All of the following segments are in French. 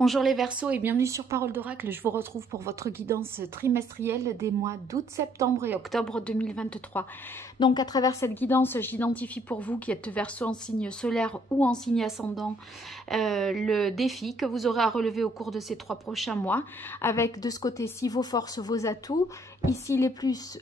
Bonjour les Verseaux et bienvenue sur Parole d'Oracle. Je vous retrouve pour votre guidance trimestrielle des mois d'août, septembre et octobre 2023. Donc à travers cette guidance, j'identifie pour vous qui êtes Verseau en signe solaire ou en signe ascendant le défi que vous aurez à relever au cours de ces 3 prochains mois, avec de ce côté-ci vos forces, vos atouts, ici les plus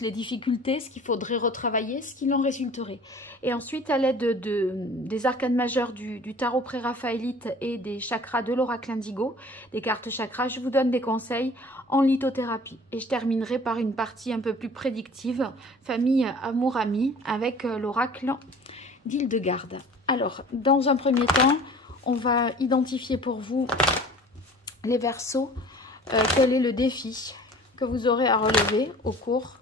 les difficultés, ce qu'il faudrait retravailler, ce qu'il en résulterait. Et ensuite, à l'aide des arcanes majeures du tarot pré-raphaélite et des chakras de l'oracle indigo, des cartes chakras, je vous donne des conseils en lithothérapie. Et je terminerai par une partie un peu plus prédictive, famille, amour, amis, avec l'oracle d'Hildegarde. Alors, dans un premier temps, on va identifier pour vous, les Verseaux, quel est le défi que vous aurez à relever au cours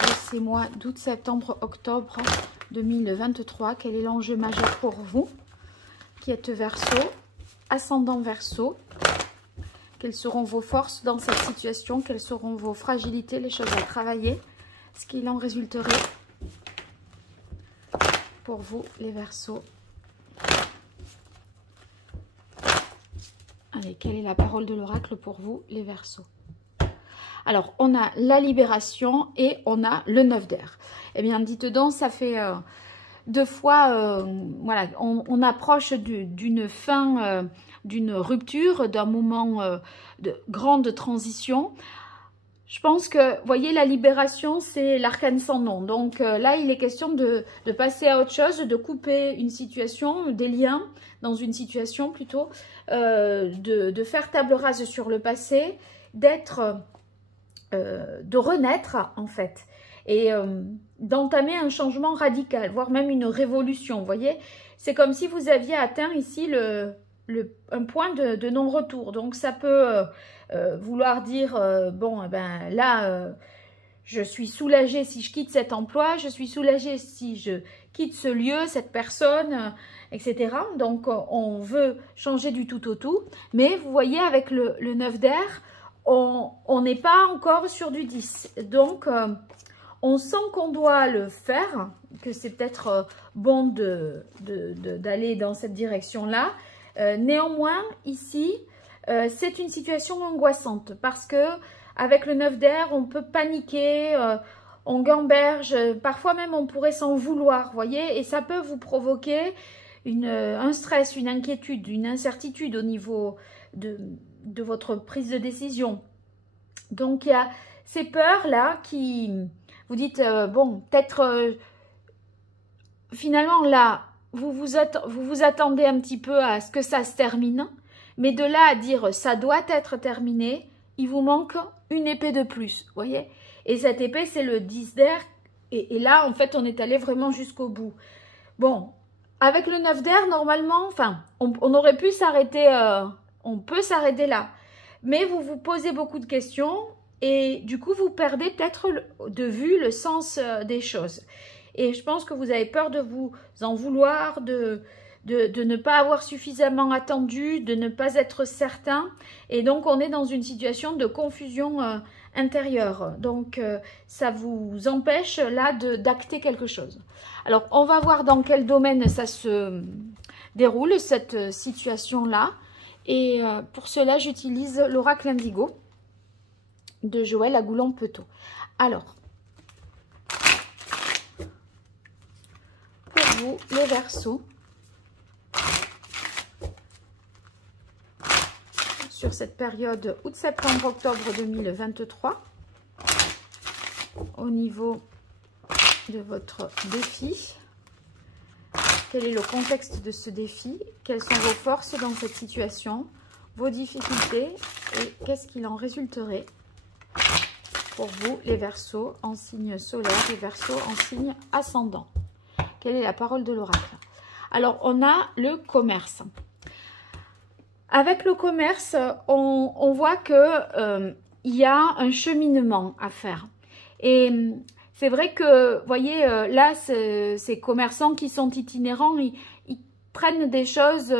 de ces mois d'août, septembre, octobre 2023. Quel est l'enjeu majeur pour vous qui êtes Verseau, ascendant Verseau? Quelles seront vos forces dans cette situation? Quelles seront vos fragilités, les choses à travailler? Ce qu'il en résulterait pour vous, les Verseaux. Allez, quelle est la parole de l'oracle pour vous, les Verseaux? Alors, on a la libération et on a le 9 d'air. Eh bien, dites donc, ça fait 2 fois, voilà, on approche d'une fin, d'une rupture, d'un moment de grande transition. Je pense que, vous voyez, la libération, c'est l'arcane sans nom. Donc là, il est question de passer à autre chose, de couper une situation, des liens dans une situation plutôt, de faire table rase sur le passé, de renaître en fait, et d'entamer un changement radical, voire même une révolution. Vous voyez, c'est comme si vous aviez atteint ici un point de non-retour. Donc ça peut vouloir dire bon, ben là je suis soulagée si je quitte cet emploi, je suis soulagée si je quitte ce lieu, cette personne, etc. Donc on veut changer du tout au tout, mais vous voyez, avec le 9 d'air, on n'est pas encore sur du 10. Donc on sent qu'on doit le faire, que c'est peut-être bon d'aller dans cette direction-là. Néanmoins, ici, c'est une situation angoissante parce que avec le 9 d'air, on peut paniquer, on gamberge, parfois même on pourrait s'en vouloir, voyez, et ça peut vous provoquer un stress, une inquiétude, une incertitude au niveau de votre prise de décision. Donc il y a ces peurs-là qui vous dites, bon, peut-être finalement là, vous vous attendez un petit peu à ce que ça se termine, mais de là à dire ça doit être terminé, il vous manque une épée de plus, vous voyez. Et cette épée, c'est le 10 d'air, et là, en fait, on est allé vraiment jusqu'au bout. Bon, avec le 9 d'air, normalement, enfin, on aurait pu s'arrêter, on peut s'arrêter là, mais vous vous posez beaucoup de questions, et du coup, vous perdez peut-être de vue le sens des choses. Et je pense que vous avez peur de vous en vouloir, de ne pas avoir suffisamment attendu, de ne pas être certain. Et donc, on est dans une situation de confusion intérieure. Donc, ça vous empêche là d'acter quelque chose. Alors, on va voir dans quel domaine ça se déroule, cette situation-là. Et pour cela, j'utilise l'oracle indigo de Joël Agoulon-Petot. Alors, pour vous, les Verseaux, sur cette période août, septembre, octobre 2023, au niveau de votre défi, quel est le contexte de ce défi, quelles sont vos forces dans cette situation, vos difficultés et qu'est-ce qu'il en résulterait pour vous, les Verseaux en signe solaire, les Verseaux en signe ascendant. Quelle est la parole de l'oracle? Alors, on a le commerce. Avec le commerce, on voit que il y a un cheminement à faire. Et c'est vrai que, vous voyez, là, ces commerçants qui sont itinérants, ils prennent des choses,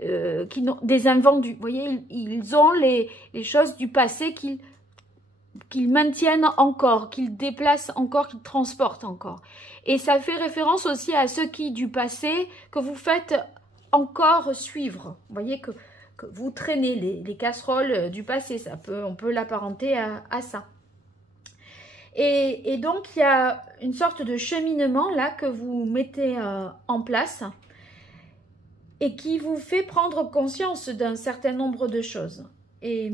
des invendus. Vous voyez, ils ont les choses du passé qu'ils maintiennent encore, qu'ils déplacent encore, qu'ils transportent encore. Et ça fait référence aussi à ceux qui, du passé, que vous faites encore suivre. Vous voyez que vous traînez les casseroles du passé, on peut l'apparenter à ça. Et donc, il y a une sorte de cheminement là que vous mettez en place et qui vous fait prendre conscience d'un certain nombre de choses. Et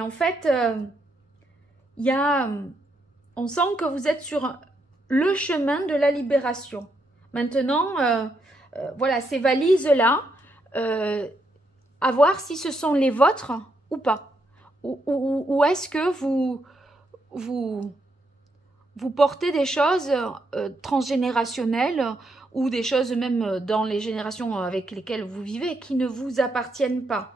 en fait, on sent que vous êtes sur le chemin de la libération. Maintenant, voilà, ces valises-là, à voir si ce sont les vôtres ou pas. Ou est-ce que vous portez des choses transgénérationnelles ou des choses même dans les générations avec lesquelles vous vivez qui ne vous appartiennent pas.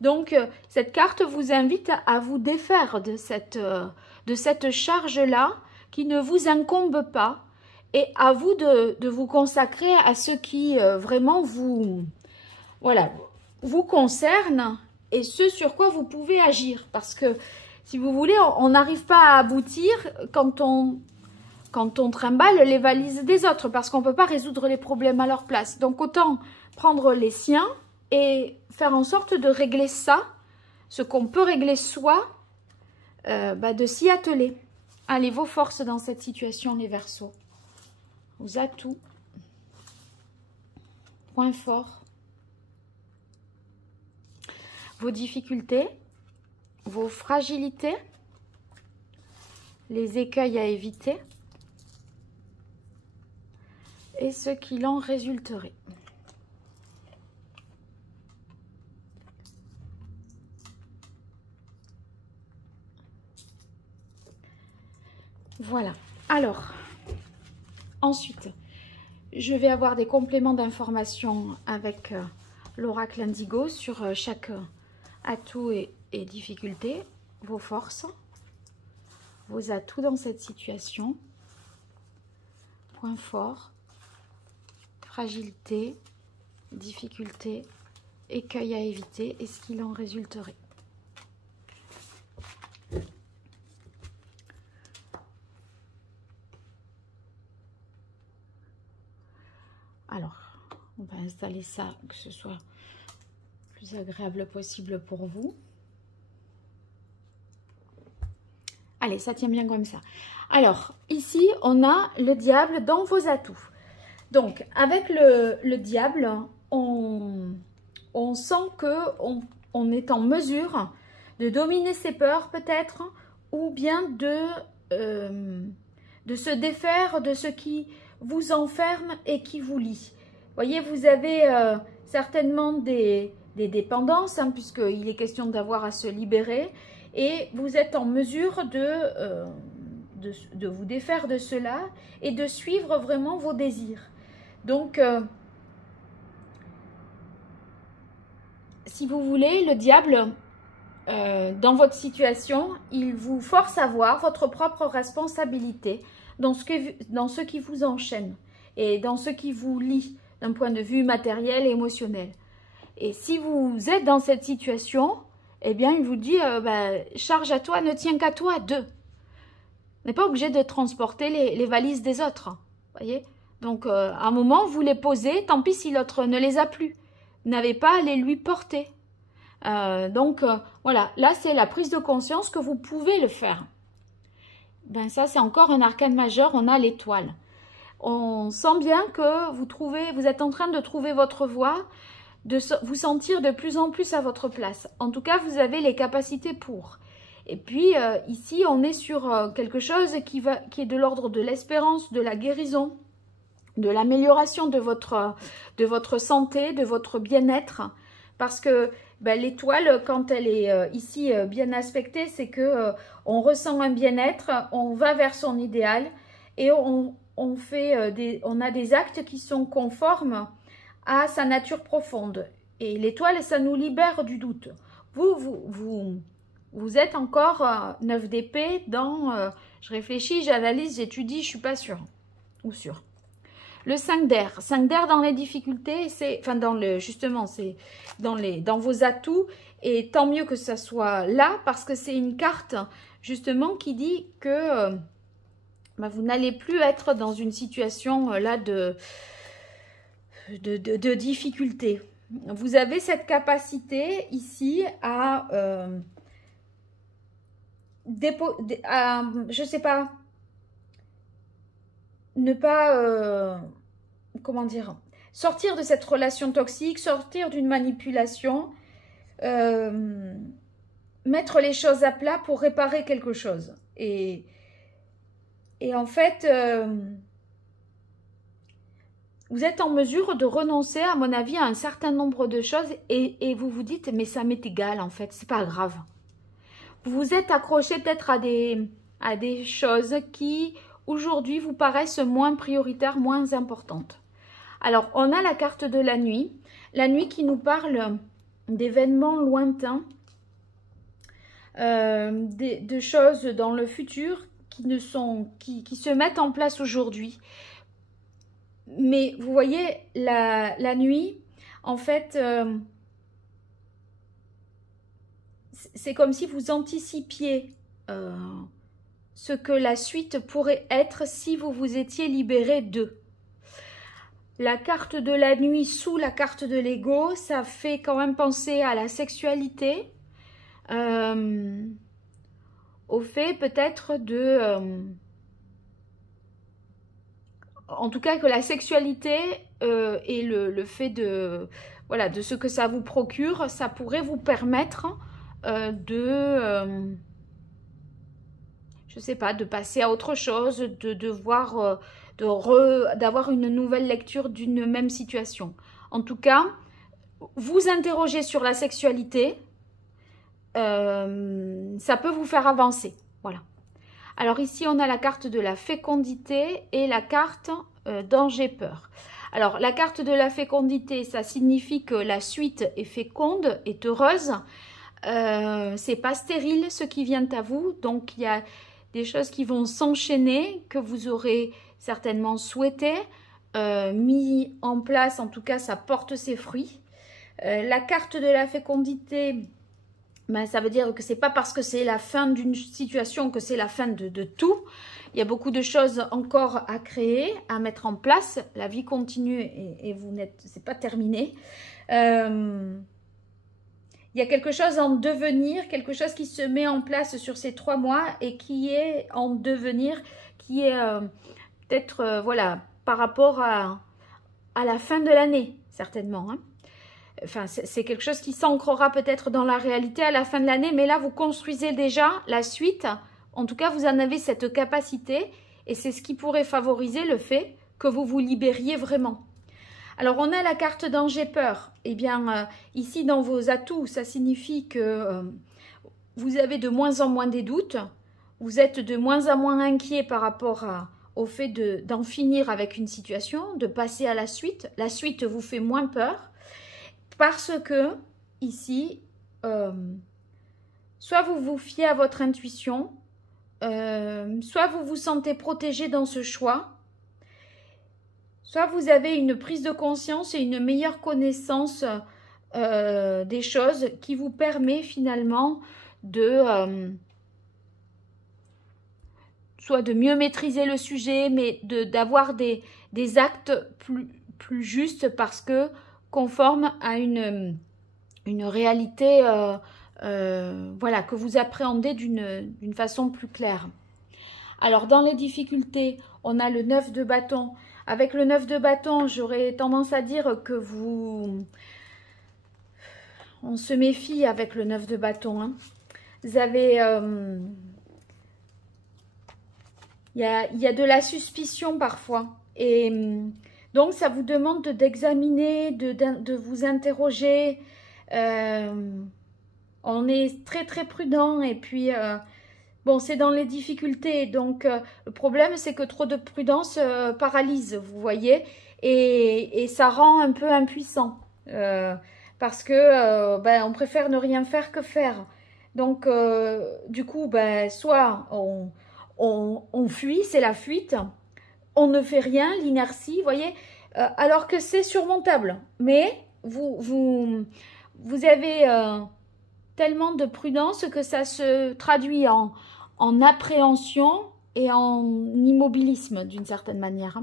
Donc, cette carte vous invite à vous défaire de cette charge-là qui ne vous incombe pas et à vous de vous consacrer à ce qui vraiment vous concerne et ce sur quoi vous pouvez agir. Parce que, si vous voulez, on n'arrive pas à aboutir quand on trimballe les valises des autres parce qu'on ne peut pas résoudre les problèmes à leur place. Donc, autant prendre les siens et faire en sorte de régler ça, ce qu'on peut régler soi, de s'y atteler. Allez, vos forces dans cette situation, les Verseaux. Vos atouts. Points forts. Vos difficultés. Vos fragilités. Les écueils à éviter. Et ce qu'il en résulterait. Voilà. Alors, ensuite, je vais avoir des compléments d'informations avec l'oracle Indigo sur chaque atout et difficulté, vos forces, vos atouts dans cette situation, points forts, fragilité, difficulté, écueil à éviter et ce qu'il en résulterait. Alors, on va installer ça, que ce soit le plus agréable possible pour vous. Allez, ça tient bien comme ça. Alors, ici, on a le diable dans vos atouts. Donc, avec le diable, on sent qu'on est en mesure de dominer ses peurs, peut-être, ou bien de se défaire de ce qui vous enferme et qui vous lie. Vous voyez, vous avez certainement des dépendances, hein, puisqu'il est question d'avoir à se libérer, et vous êtes en mesure de vous défaire de cela et de suivre vraiment vos désirs. Donc, si vous voulez, le diable, dans votre situation, il vous force à voir votre propre responsabilité dans ce qui vous enchaîne et dans ce qui vous lie d'un point de vue matériel et émotionnel. Et si vous êtes dans cette situation, eh bien, il vous dit, charge à toi, ne tient qu'à toi, deux. On n'est pas obligé de transporter les valises des autres, voyez. Donc, à un moment, vous les posez, tant pis si l'autre ne les a plus. Vous n'avez pas à les lui porter. Voilà, là, c'est la prise de conscience que vous pouvez le faire. Ben ça, c'est encore un arcane majeur, on a l'étoile. On sent bien que vous êtes en train de trouver votre voie, de vous sentir de plus en plus à votre place. En tout cas, vous avez les capacités pour. Et puis, ici, on est sur quelque chose qui est de l'ordre de l'espérance, de la guérison, de l'amélioration de votre santé, de votre bien-être. Parce que l'étoile, quand elle est ici bien aspectée, c'est que on ressent un bien-être, on va vers son idéal et on a des actes qui sont conformes à sa nature profonde. Et l'étoile, ça nous libère du doute. Vous êtes encore 9 d'épée dans je réfléchis, j'analyse, j'étudie, je suis pas sûre ou sûre. Le 5 d'air. 5 d'air dans les difficultés, c'est, enfin justement, c'est dans vos atouts. Et tant mieux que ça soit là, parce que c'est une carte, justement, qui dit que ben, vous n'allez plus être dans une situation là de difficulté. Vous avez cette capacité ici à, je sais pas, ne pas, comment dire, sortir de cette relation toxique, sortir d'une manipulation, mettre les choses à plat pour réparer quelque chose. Et en fait, vous êtes en mesure de renoncer, à mon avis, à un certain nombre de choses et vous vous dites, mais ça m'est égal en fait, c'est pas grave. Vous vous êtes accroché peut-être à des choses qui, aujourd'hui, vous paraissent moins prioritaires, moins importantes. Alors, on a la carte de la nuit qui nous parle d'événements lointains, de choses dans le futur qui se mettent en place aujourd'hui. Mais vous voyez, la nuit, en fait, c'est comme si vous anticipiez ce que la suite pourrait être si vous vous étiez libéré d'eux. La carte de la nuit sous la carte de l'ego, ça fait quand même penser à la sexualité, au fait peut-être en tout cas que la sexualité et le fait de ce que ça vous procure, ça pourrait vous permettre je sais pas, de passer à autre chose, de voir, d'avoir une nouvelle lecture d'une même situation. En tout cas, vous interrogez sur la sexualité, ça peut vous faire avancer. Voilà. Alors ici, on a la carte de la fécondité et la carte danger-peur. Alors, la carte de la fécondité, ça signifie que la suite est féconde, est heureuse. C'est pas stérile ce qui vient à vous. Donc, il y a des choses qui vont s'enchaîner, que vous aurez certainement souhaité, mis en place. En tout cas, ça porte ses fruits. La carte de la fécondité, ben, ça veut dire que c'est pas parce que c'est la fin d'une situation que c'est la fin de tout. Il y a beaucoup de choses encore à créer, à mettre en place. La vie continue et c'est pas terminé. Il y a quelque chose en devenir, quelque chose qui se met en place sur ces 3 mois et qui est en devenir, qui est peut-être, voilà, par rapport à la fin de l'année, certainement, hein. Enfin, c'est quelque chose qui s'ancrera peut-être dans la réalité à la fin de l'année, mais là, vous construisez déjà la suite. En tout cas, vous en avez cette capacité et c'est ce qui pourrait favoriser le fait que vous vous libériez vraiment. Alors, on a la carte danger-peur. Eh bien, ici, dans vos atouts, ça signifie que vous avez de moins en moins des doutes. Vous êtes de moins en moins inquiet par rapport au fait d'en finir avec une situation, de passer à la suite. La suite vous fait moins peur. Parce que, ici, soit vous vous fiez à votre intuition, soit vous vous sentez protégé dans ce choix, soit vous avez une prise de conscience et une meilleure connaissance des choses qui vous permet finalement soit de mieux maîtriser le sujet, mais d'avoir des actes plus justes parce que conforme à une réalité voilà, que vous appréhendez d'une façon plus claire. Alors, dans les difficultés, on a le 9 de bâton. Avec le 9 de bâton, j'aurais tendance à dire que on se méfie avec le 9 de bâton, hein. Vous avez... il y a de la suspicion parfois. Et... donc, ça vous demande d'examiner, de vous interroger. On est très, très prudent. Et puis, bon, c'est dans les difficultés. Donc, le problème, c'est que trop de prudence paralyse, vous voyez. Et ça rend un peu impuissant. Parce que, ben, on préfère ne rien faire que faire. Donc, du coup, ben, soit on fuit, c'est la fuite. On ne fait rien, l'inertie, vous voyez, alors que c'est surmontable. Mais vous avez tellement de prudence que ça se traduit en appréhension et en immobilisme d'une certaine manière.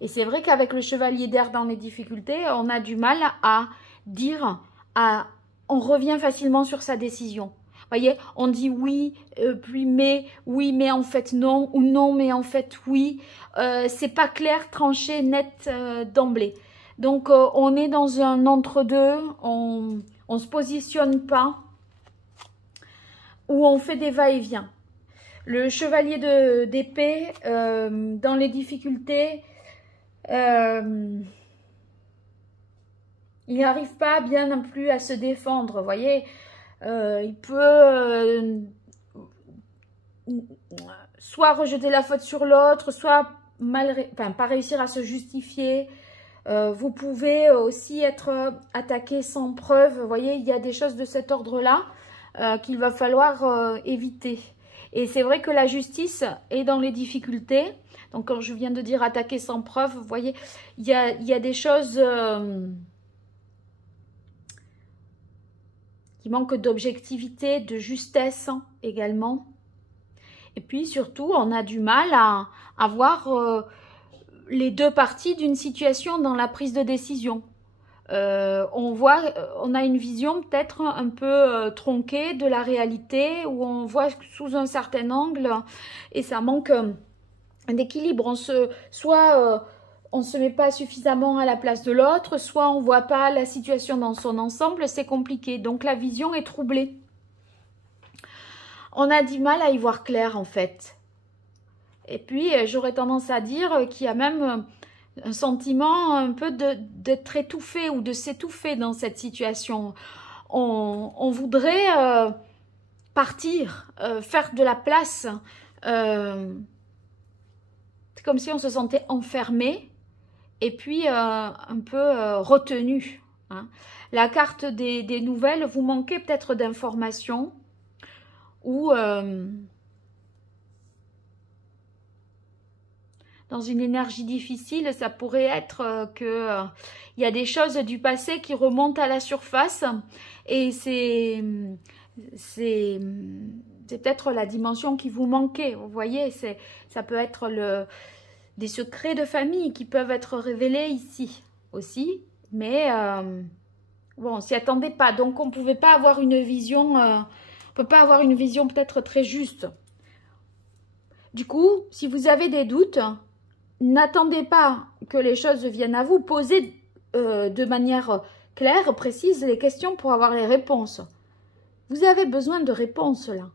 Et c'est vrai qu'avec le chevalier d'air dans les difficultés, on a du mal à dire, on revient facilement sur sa décision. Voyez, on dit oui, puis mais, oui, mais en fait non, ou non, mais en fait oui. C'est pas clair, tranché, net d'emblée. Donc, on est dans un entre-deux, on se positionne pas, ou on fait des va-et-vient. Le chevalier d'épée, dans les difficultés, il n'arrive pas bien non plus à se défendre, vous voyez. Il peut soit rejeter la faute sur l'autre, soit pas réussir à se justifier. Vous pouvez aussi être attaqué sans preuve. Vous voyez, il y a des choses de cet ordre-là qu'il va falloir éviter. Et c'est vrai que la justice est dans les difficultés. Donc, quand je viens de dire attaquer sans preuve, vous voyez, il y a des choses qui manquent d'objectivité, de justesse également. Et puis, surtout, on a du mal à voir les deux parties d'une situation dans la prise de décision. On a une vision peut-être un peu tronquée de la réalité, où on voit sous un certain angle et ça manque d'équilibre. Soit on ne se met pas suffisamment à la place de l'autre, soit on ne voit pas la situation dans son ensemble, c'est compliqué. Donc la vision est troublée. On a du mal à y voir clair en fait. Et puis j'aurais tendance à dire qu'il y a même un sentiment un peu d'être étouffé ou de s'étouffer dans cette situation. On voudrait partir, faire de la place. C'est comme si on se sentait enfermé et puis un peu retenu. Hein. La carte des nouvelles, vous manquez peut-être d'informations ou dans une énergie difficile, ça pourrait être que il y a des choses du passé qui remontent à la surface et c'est peut-être la dimension qui vous manquait. Vous voyez, ça peut être des secrets de famille qui peuvent être révélés ici aussi, mais bon, on s'y attendait pas, donc on pouvait pas avoir une vision, on peut pas avoir une vision peut-être très juste. Du coup, si vous avez des doutes, n'attendez pas que les choses viennent à vous. Posez de manière claire, précise les questions pour avoir les réponses. Vous avez besoin de réponses là.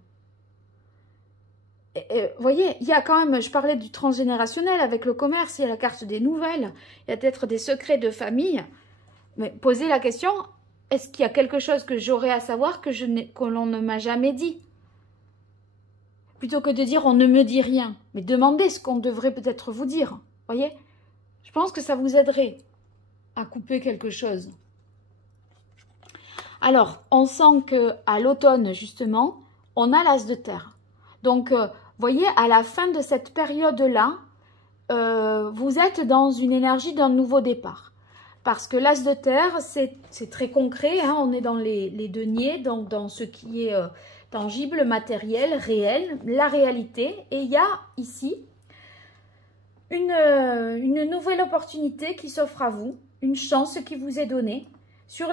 Vous voyez, il y a quand même, je parlais du transgénérationnel avec le commerce, il y a la carte des nouvelles, il y a peut-être des secrets de famille. Mais posez la question, est-ce qu'il y a quelque chose que j'aurais à savoir que l'on ne m'a jamais dit? Plutôt que de dire on ne me dit rien, mais demandez ce qu'on devrait peut-être vous dire. Voyez, je pense que ça vous aiderait à couper quelque chose. Alors, on sent que à l'automne justement, on a l'as de terre. Donc, voyez, à la fin de cette période-là, vous êtes dans une énergie d'un nouveau départ. Parce que l'as de terre, c'est très concret. Hein, on est dans les deniers, donc dans ce qui est tangible, matériel, réel, la réalité. Et il y a ici une nouvelle opportunité qui s'offre à vous, une chance qui vous est donnée sur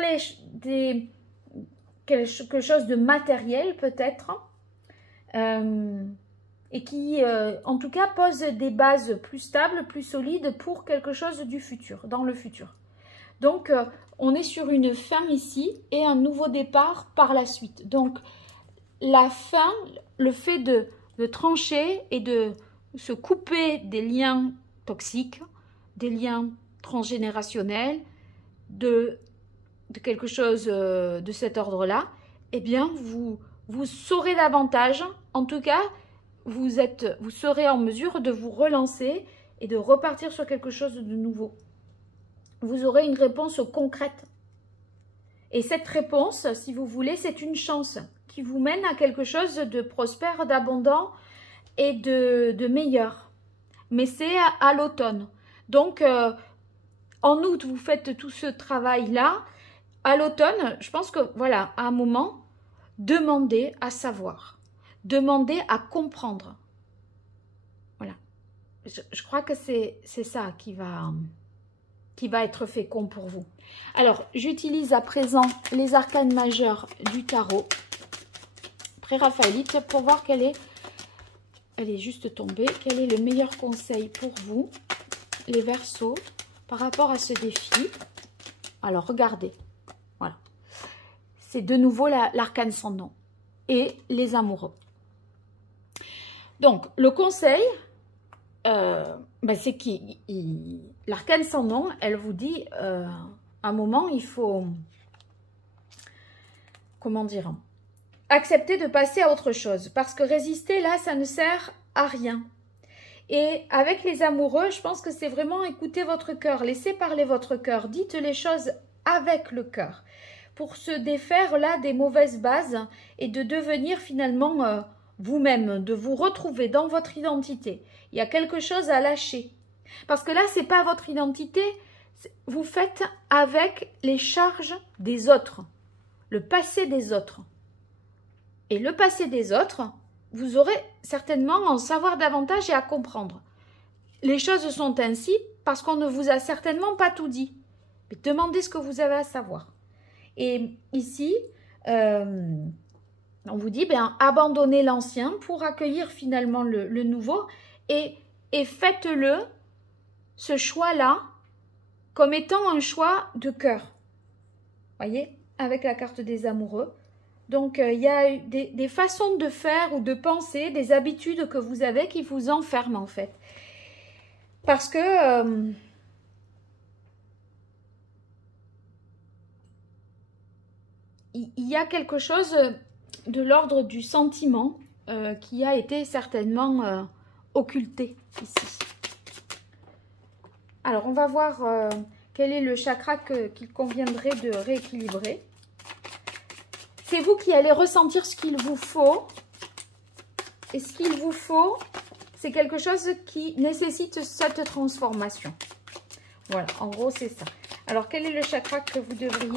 quelque chose de matériel peut-être, et qui en tout cas pose des bases plus stables, plus solides pour quelque chose du futur, dans le futur. Donc on est sur une fin ici et un nouveau départ par la suite. Donc la fin, le fait de trancher et de se couper des liens toxiques, des liens transgénérationnels, de quelque chose de cet ordre-là, eh bien, vous saurez davantage. En tout cas, vous serez en mesure de vous relancer et de repartir sur quelque chose de nouveau. Vous aurez une réponse concrète. Et cette réponse, si vous voulez, c'est une chance qui vous mène à quelque chose de prospère, d'abondant et de meilleur. Mais c'est à l'automne. Donc, en août, vous faites tout ce travail-là. À l'automne, je pense que, voilà, à un moment, demandez à savoir. Demandez à comprendre. je crois que c'est ça qui va être fécond pour vous. Alors, j'utilise à présent les arcanes majeurs du tarot pré-raphaélite pour voir quel est, elle est juste tombée, quel est le meilleur conseil pour vous, les Verseaux, par rapport à ce défi. Alors, regardez, voilà. C'est de nouveau l'arcane sans nom et les amoureux. Donc, le conseil, c'est que l'arcane sans nom, elle vous dit, à un moment, il faut, comment dire, accepter de passer à autre chose. Parce que résister, là, ça ne sert à rien. Et avec les amoureux, je pense que c'est vraiment écouter votre cœur, laissez parler votre cœur, dites les choses avec le cœur. Pour se défaire, là, des mauvaises bases et de devenir finalement vous-même, de vous retrouver dans votre identité. Il y a quelque chose à lâcher. Parce que là, ce n'est pas votre identité, vous faites avec les charges des autres, le passé des autres. Et le passé des autres, vous aurez certainement à en savoir davantage et à comprendre. Les choses sont ainsi parce qu'on ne vous a certainement pas tout dit. Mais demandez ce que vous avez à savoir. Et ici, on vous dit, abandonnez l'ancien pour accueillir finalement le nouveau et faites-le, ce choix-là, comme étant un choix de cœur. Voyez, avec la carte des amoureux. Donc, il y a des façons de faire ou de penser, des habitudes que vous avez qui vous enferment en fait. Parce que il y a quelque chose de l'ordre du sentiment qui a été certainement occulté ici. Alors, on va voir quel est le chakra qu'il conviendrait de rééquilibrer. C'est vous qui allez ressentir ce qu'il vous faut. Et ce qu'il vous faut, c'est quelque chose qui nécessite cette transformation. Voilà, en gros, c'est ça. Alors, quel est le chakra que vous devriez